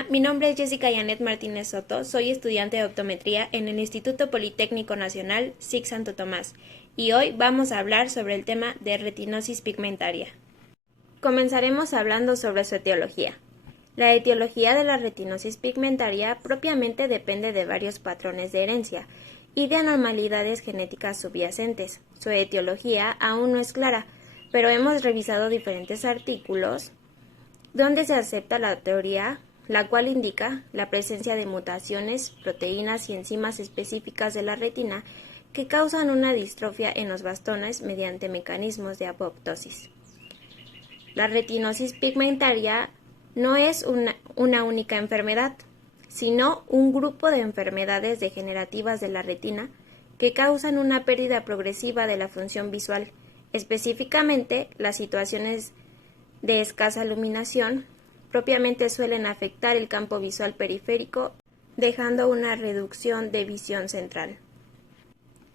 Hola, mi nombre es Jessica Yanet Martínez Soto, soy estudiante de optometría en el Instituto Politécnico Nacional SIC Santo Tomás y hoy vamos a hablar sobre el tema de retinosis pigmentaria. Comenzaremos hablando sobre su etiología. La etiología de la retinosis pigmentaria propiamente depende de varios patrones de herencia y de anormalidades genéticas subyacentes. Su etiología aún no es clara, pero hemos revisado diferentes artículos donde se acepta la teoría, la cual indica la presencia de mutaciones, proteínas y enzimas específicas de la retina que causan una distrofia en los bastones mediante mecanismos de apoptosis. La retinosis pigmentaria no es una única enfermedad, sino un grupo de enfermedades degenerativas de la retina que causan una pérdida progresiva de la función visual, específicamente las situaciones de escasa iluminación propiamente suelen afectar el campo visual periférico, dejando una reducción de visión central.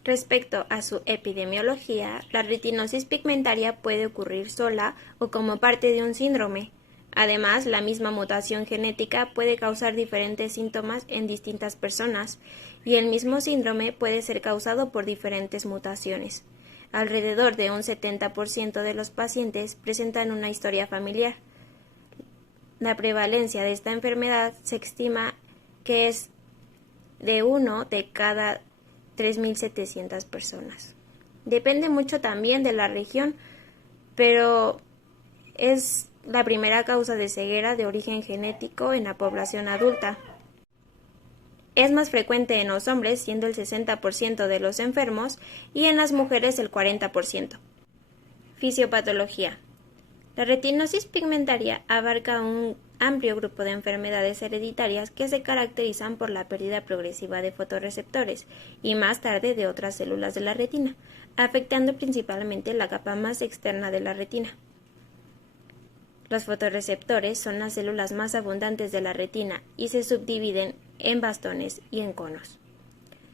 Respecto a su epidemiología, la retinosis pigmentaria puede ocurrir sola o como parte de un síndrome. Además, la misma mutación genética puede causar diferentes síntomas en distintas personas, y el mismo síndrome puede ser causado por diferentes mutaciones. Alrededor de un 70% de los pacientes presentan una historia familiar. La prevalencia de esta enfermedad se estima que es de 1 de cada 3.700 personas. Depende mucho también de la región, pero es la primera causa de ceguera de origen genético en la población adulta. Es más frecuente en los hombres, siendo el 60% de los enfermos, y en las mujeres el 40%. Fisiopatología. La retinosis pigmentaria abarca un amplio grupo de enfermedades hereditarias que se caracterizan por la pérdida progresiva de fotorreceptores y más tarde de otras células de la retina, afectando principalmente la capa más externa de la retina. Los fotorreceptores son las células más abundantes de la retina y se subdividen en bastones y en conos.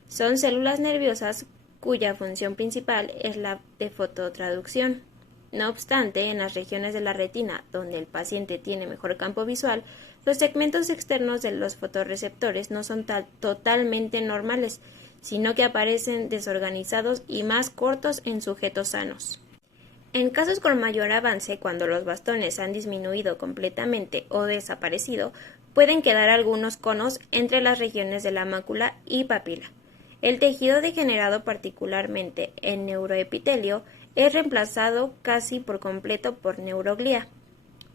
Son células nerviosas cuya función principal es la de fototraducción. No obstante, en las regiones de la retina donde el paciente tiene mejor campo visual, los segmentos externos de los fotorreceptores no son totalmente normales, sino que aparecen desorganizados y más cortos en sujetos sanos. En casos con mayor avance, cuando los bastones han disminuido completamente o desaparecido, pueden quedar algunos conos entre las regiones de la mácula y papila. El tejido degenerado, particularmente el neuroepitelio, es reemplazado casi por completo por neuroglía.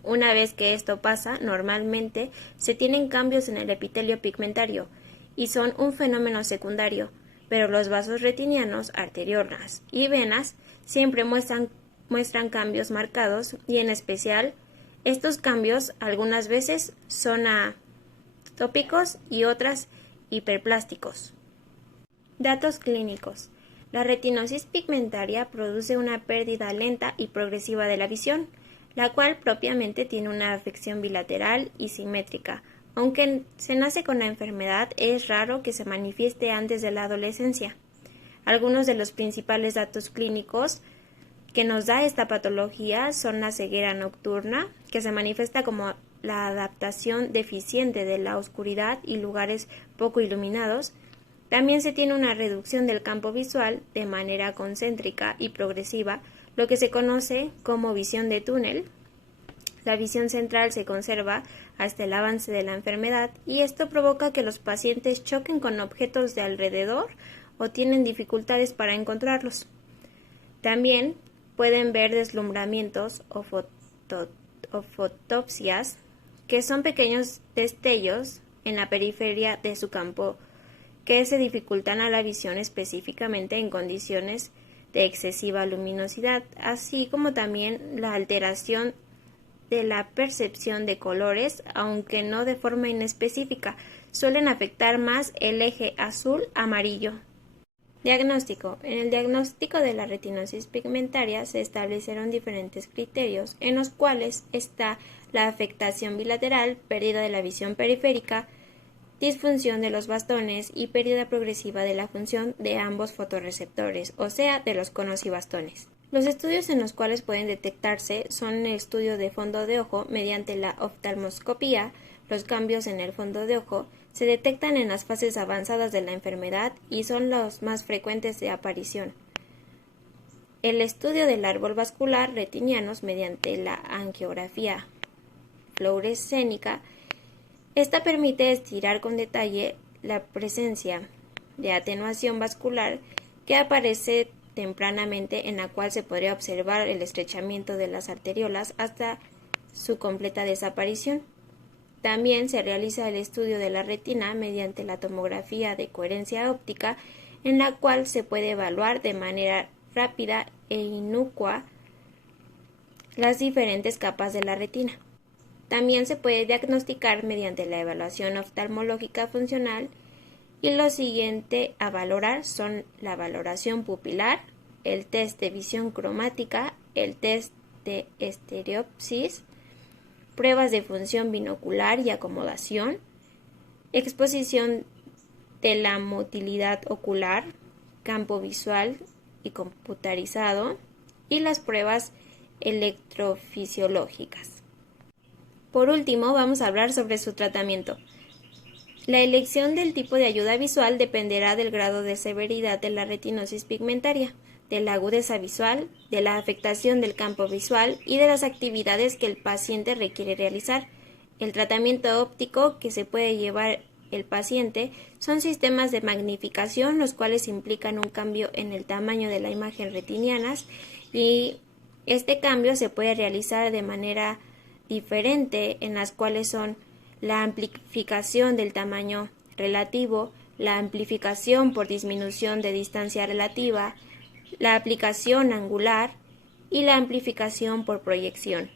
Una vez que esto pasa, normalmente se tienen cambios en el epitelio pigmentario y son un fenómeno secundario, pero los vasos retinianos, arteriolas y venas siempre muestran cambios marcados y en especial estos cambios algunas veces son atópicos y otras hiperplásticos. Datos clínicos. La retinosis pigmentaria produce una pérdida lenta y progresiva de la visión, la cual propiamente tiene una afección bilateral y simétrica. Aunque se nace con la enfermedad, es raro que se manifieste antes de la adolescencia. Algunos de los principales datos clínicos que nos da esta patología son la ceguera nocturna, que se manifiesta como la adaptación deficiente de la oscuridad y lugares poco iluminados. También se tiene una reducción del campo visual de manera concéntrica y progresiva, lo que se conoce como visión de túnel. La visión central se conserva hasta el avance de la enfermedad y esto provoca que los pacientes choquen con objetos de alrededor o tienen dificultades para encontrarlos. También pueden ver deslumbramientos o fotopsias, que son pequeños destellos en la periferia de su campo que se dificultan a la visión específicamente en condiciones de excesiva luminosidad, así como también la alteración de la percepción de colores, aunque no de forma inespecífica, suelen afectar más el eje azul-amarillo. Diagnóstico. En el diagnóstico de la retinosis pigmentaria se establecieron diferentes criterios, en los cuales está la afectación bilateral, pérdida de la visión periférica, disfunción de los bastones y pérdida progresiva de la función de ambos fotorreceptores, o sea, de los conos y bastones. Los estudios en los cuales pueden detectarse son el estudio de fondo de ojo mediante la oftalmoscopía, Los cambios en el fondo de ojo se detectan en las fases avanzadas de la enfermedad y son los más frecuentes de aparición. El estudio del árbol vascular retinianos mediante la angiografía fluorescénica, esta permite estirar con detalle la presencia de atenuación vascular que aparece tempranamente, en la cual se podría observar el estrechamiento de las arteriolas hasta su completa desaparición. También se realiza el estudio de la retina mediante la tomografía de coherencia óptica, en la cual se puede evaluar de manera rápida e inocua las diferentes capas de la retina. También se puede diagnosticar mediante la evaluación oftalmológica funcional, y lo siguiente a valorar son la valoración pupilar, el test de visión cromática, el test de estereopsis, pruebas de función binocular y acomodación, exposición de la motilidad ocular, campo visual y computarizado, y las pruebas electrofisiológicas. Por último, vamos a hablar sobre su tratamiento. La elección del tipo de ayuda visual dependerá del grado de severidad de la retinosis pigmentaria, de la agudeza visual, de la afectación del campo visual y de las actividades que el paciente requiere realizar. El tratamiento óptico que se puede llevar el paciente son sistemas de magnificación, los cuales implican un cambio en el tamaño de la imagen retinianas, y este cambio se puede realizar de manera diferente, en las cuales son la amplificación del tamaño relativo, la amplificación por disminución de distancia relativa, la aplicación angular y la amplificación por proyección.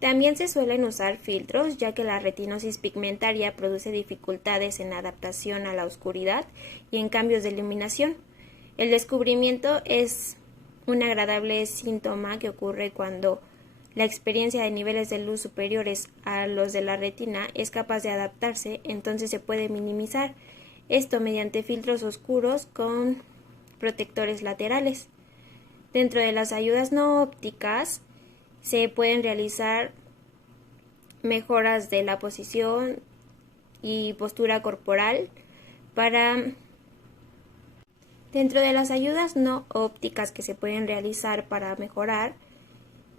También se suelen usar filtros, ya que la retinosis pigmentaria produce dificultades en la adaptación a la oscuridad y en cambios de iluminación. El descubrimiento es un agradable síntoma que ocurre cuando la experiencia de niveles de luz superiores a los de la retina es capaz de adaptarse, entonces se puede minimizar esto mediante filtros oscuros con protectores laterales. Dentro de las ayudas no ópticas se pueden realizar mejoras de la posición y postura corporal. Dentro de las ayudas no ópticas que se pueden realizar para mejorar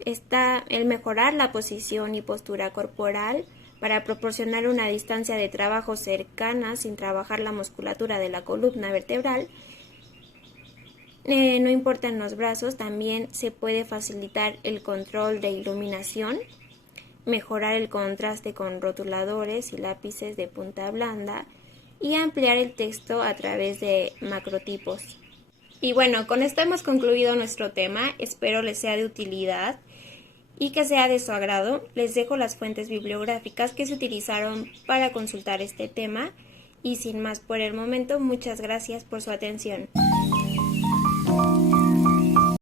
está el mejorar la posición y postura corporal para proporcionar una distancia de trabajo cercana sin trabajar la musculatura de la columna vertebral. No importan los brazos, también se puede facilitar el control de iluminación, mejorar el contraste con rotuladores y lápices de punta blanda y ampliar el texto a través de macrotipos. Y bueno, con esto hemos concluido nuestro tema, espero les sea de utilidad y que sea de su agrado. Les dejo las fuentes bibliográficas que se utilizaron para consultar este tema y sin más por el momento, muchas gracias por su atención.